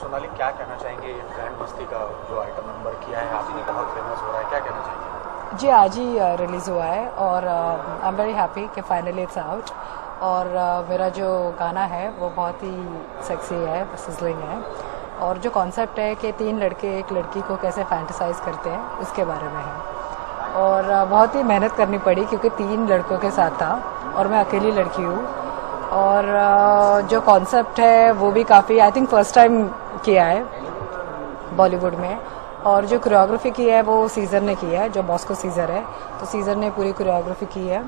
सोनाली, क्या कहना चाहेंगे बैंड मस्ती का जो आइटम नंबर किया है आपने, बहुत फेमस हो रहा है, क्या कहना चाहेंगे? जी, आज ही रिलीज़ हुआ है और आई एम वेरी हैप्पी कि फाइनली इट्स आउट। और मेरा जो गाना है वो बहुत ही सेक्सी है, सिजलिंग है। और जो कॉन्सेप्ट है कि तीन लड़के एक लड़की को कैसे फैंटेसाइज करते हैं उसके बारे में है। और बहुत ही मेहनत करनी पड़ी क्योंकि तीन लड़कों के साथ था और मैं अकेली लड़की हूँ। और जो कॉन्सेप्ट है वो भी काफ़ी, आई थिंक फर्स्ट टाइम किया है बॉलीवुड में। और जो कोरियोग्राफी की है वो सीजर ने की है, जो मॉस्को सीजर है, तो सीजर ने पूरी कोरियोग्राफी की है।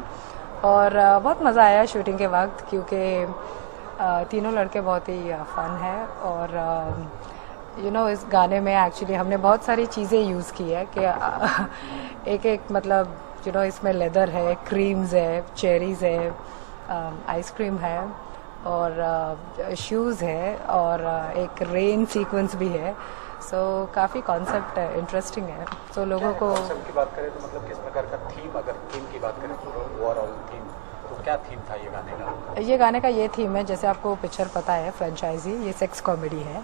और बहुत मज़ा आया शूटिंग के वक्त क्योंकि तीनों लड़के बहुत ही फन है। और इस गाने में एक्चुअली हमने बहुत सारी चीज़ें यूज़ की है कि एक मतलब इसमें लेदर है, क्रीम्स है, चेरीज़ है, आइसक्रीम है और शूज़ है और एक रेन सीक्वेंस भी है। सो काफ़ी कॉन्सेप्ट इंटरेस्टिंग है। सो लोगों को कॉन्सेप्ट की बात करें तो मतलब किस प्रकार का थीम, अगर थीम की बात करें तो ओवरऑल थीम, तो क्या थीम था ये गाने का? ये गाने का ये थीम है, जैसे आपको पिक्चर पता है फ्रेंचाइजी, ये सेक्स कॉमेडी है।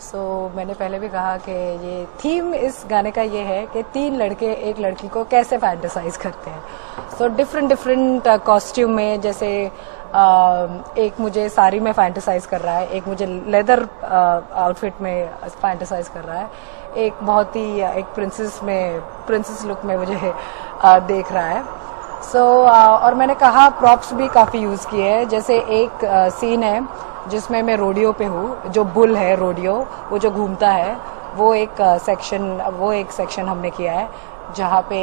सो मैंने पहले भी कहा कि ये थीम इस गाने का ये है कि तीन लड़के एक लड़की को कैसे फैंटेसाइज करते हैं। सो डिफरेंट कॉस्ट्यूम में, जैसे एक मुझे साड़ी में फैंटेसाइज कर रहा है, एक मुझे लेदर आउटफिट में फैंटेसाइज कर रहा है, एक बहुत ही एक प्रिंसेस लुक में मुझे देख रहा है। सो और मैंने कहा प्रॉप्स भी काफ़ी यूज़ किए हैं। जैसे एक सीन है जिसमें मैं रोडियो पे हूँ, जो बुल है रोडियो, वो जो घूमता है, वो एक सेक्शन हमने किया है जहाँ पे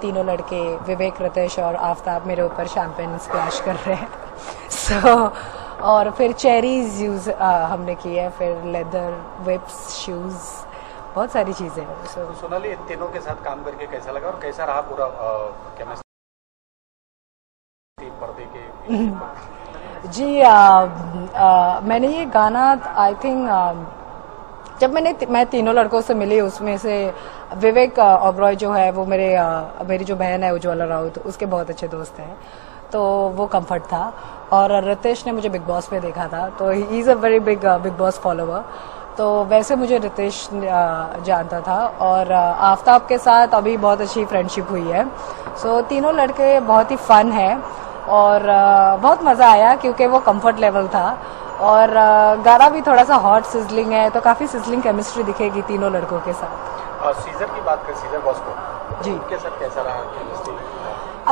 तीनों लड़के विवेक, रितेश और आफ्ताब मेरे ऊपर शैम्पेन स्प्लैश कर रहे हैं। सो और फिर चेरीज यूज हमने की है, फिर लेदर, विप्स, शूज, बहुत सारी चीज़ें हैं। तो सोनाली, इन तीनों के साथ काम करके कैसा लगा और कैसा रहा पूरा केमिस्ट्री पर्दे के? जी, मैंने ये गाना आई थिंक जब मैं तीनों लड़कों से मिली, उसमें से विवेक ओबरॉय जो है वो मेरी जो बहन है उज्ज्वला राउत, उसके बहुत अच्छे दोस्त हैं, तो वो कंफर्ट था। और रितेश ने मुझे बिग बॉस में देखा था, तो he is a very big boss follower, तो वैसे मुझे रितेश जानता था। और आफ्ताब के साथ अभी बहुत अच्छी फ्रेंडशिप हुई है। सो तीनों लड़के बहुत ही फन है और बहुत मज़ा आया क्योंकि वो कंफर्ट लेवल था। और गाना भी थोड़ा सा हॉट सिजलिंग है, तो काफ़ी सिजलिंग केमिस्ट्री दिखेगी तीनों लड़कों के साथ। सीजर की बात करें, सीजर बॉस को जी, उनके साथ कैसा रहा केमिस्ट्री?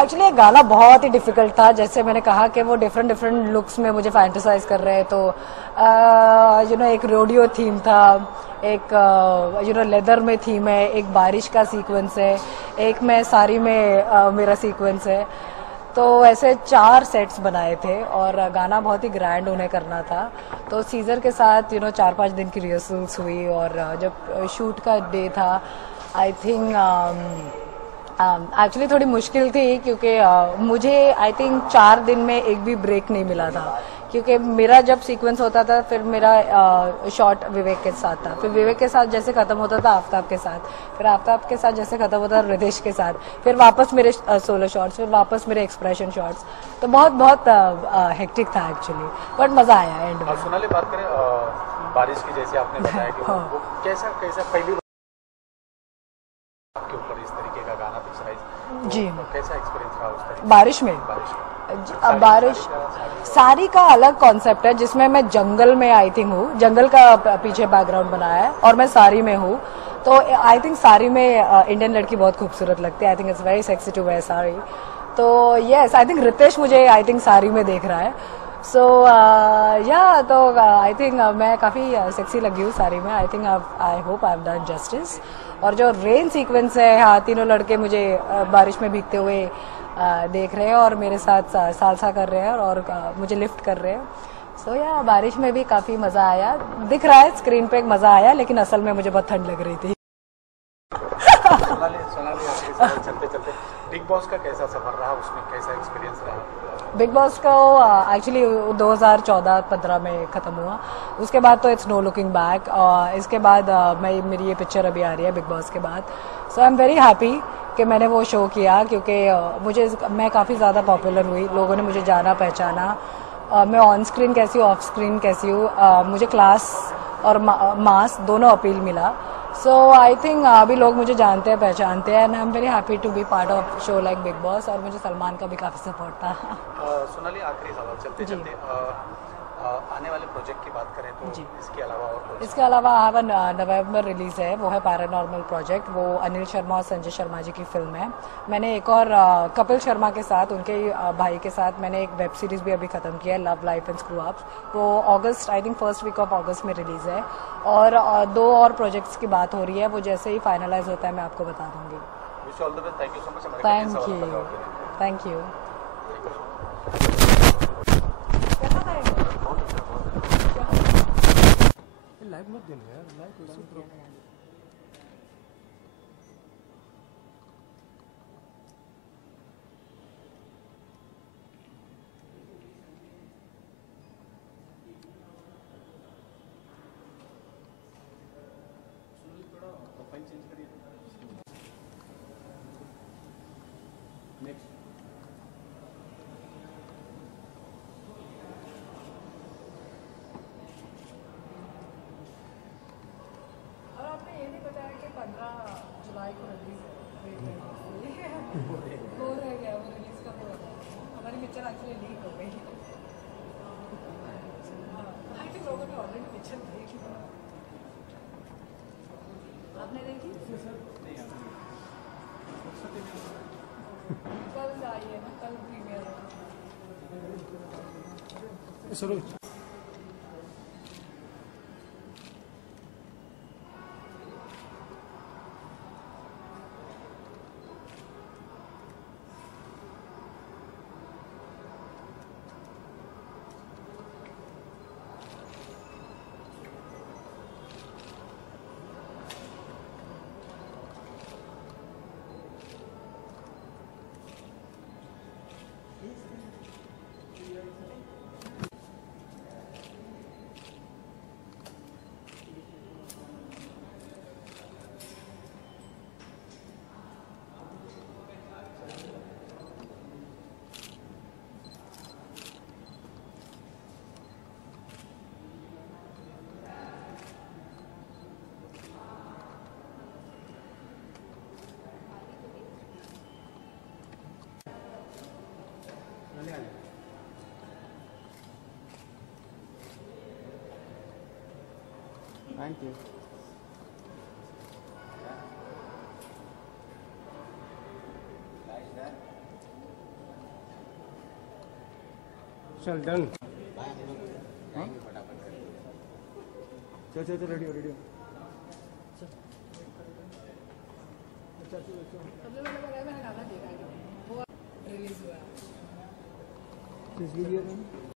एक्चुअली गाना बहुत ही डिफिकल्ट था। जैसे मैंने कहा कि वो डिफरेंट लुक्स में मुझे फैंटेसाइज कर रहे हैं, तो एक रोडियो थीम था, एक लेदर में थीम है, एक बारिश का सीक्वेंस है, एक मैं साड़ी में मेरा सीक्वेंस है। तो ऐसे 4 सेट्स बनाए थे और गाना बहुत ही ग्रैंड उन्हें करना था। तो सीजर के साथ 4-5 दिन की रिहर्सल्स हुई और जब शूट का डे था, आई थिंक एक्चुअली थोड़ी मुश्किल थी क्योंकि मुझे आई थिंक 4 दिन में एक भी ब्रेक नहीं मिला था, क्योंकि मेरा जब सीक्वेंस होता था फिर मेरा शॉट विवेक के साथ था, फिर विवेक के साथ जैसे खत्म होता था आफ्ताब के साथ, फिर आफ्ताब के साथ जैसे खत्म होता था रितेश के साथ, फिर वापस मेरे सोलो शॉट्स, फिर वापस मेरे एक्सप्रेशन शॉट्स, तो बहुत हेक्टिक था एक्चुअली, बट मज़ा आया एंड में। सोनाली, बात करें बारिश की, जैसे आपने बताया कि वो कैसा पहली आपके ऊपर इस तरीके का गाना पिक्चराइज, जी, कैसा एक्सपीरियंस रहा उस तरीके? बारिश में साड़ी का अलग कॉन्सेप्ट है जिसमें मैं जंगल में आई थिंक हूँ, जंगल का पीछे बैकग्राउंड बनाया है और मैं साड़ी में हूँ, तो आई थिंक साड़ी में इंडियन लड़की बहुत खूबसूरत लगती है। I think it's very sexy to wear sari. तो यस, आई थिंक रितेश मुझे आई थिंक साड़ी में देख रहा है। सो तो आई थिंक मैं काफ़ी सेक्सी लगी हूँ साड़ी में। I think I hope I have done justice. और जो रेन सीक्वेंस है, हाँ, तीनों लड़के मुझे बारिश में भीगते हुए देख रहे हैं और मेरे साथ सालसा कर रहे हैं और मुझे लिफ्ट कर रहे हैं। सो बारिश में भी काफ़ी मज़ा आया। दिख रहा है स्क्रीन पे एक मज़ा आया, लेकिन असल में मुझे बहुत ठंड लग रही थी। सोनाली, चलते चलते बिग बॉस का कैसा सफर रहा, उसमें कैसा एक्सपीरियंस रहा? बिग बॉस का एक्चुअली 2014-15 में ख़त्म हुआ, उसके बाद तो इट्स नो लुकिंग बैक। इसके बाद मेरी ये पिक्चर अभी आ रही है बिग बॉस के बाद। सो आई एम वेरी हैप्पी कि मैंने वो शो किया, क्योंकि मैं काफ़ी ज़्यादा पॉपुलर हुई, लोगों ने मुझे जाना पहचाना। मैं ऑन स्क्रीन कैसी हूँ, ऑफ स्क्रीन कैसी हूँ, मुझे क्लास और मास दोनों अपील मिला. सो आई थिंक अभी लोग मुझे जानते हैं, पहचानते हैं, and I am very happy to be part of show like Bigg Boss. और मुझे सलमान का भी काफ़ी सपोर्ट था. सोनाली, आखिरी सवाल चलते चलते आने वाले प्रोजेक्ट की बात करें तो इसके अलावा और इसके अलावा आई हैव नवंबर रिलीज है, वो है पैरानॉर्मल प्रोजेक्ट. वो अनिल शर्मा और संजय शर्मा जी की फिल्म है. मैंने एक और कपिल शर्मा के साथ, उनके भाई के साथ मैंने एक वेब सीरीज भी अभी खत्म किया है, love life and screw ups. वो अगस्त, I think first week of August में रिलीज है. और 2 और प्रोजेक्ट्स की बात हो रही है, वो जैसे ही फाइनलाइज होता है मैं आपको बता दूंगी. Thank you so much. Thank you. Live मत देना यार, लाइव और आपने ये नहीं बताया कि 15 जुलाई को रिलीज हो रह गया, वो रिलीज कब होगा? हमारी पिक्चर एक्चुअली लीक हो गई. आई थिंक लोगों ने ऑलरेडी पिक्चर देखी. आपने देखी? कल आई है ना, कल प्रीमियर है. Saroj thank you. चल डन. चल रेडी हो रेडी हो. सबसे पहले बताया मैंने गाना देखा है, वो रिलीज हुआ है. किस वीडियो में?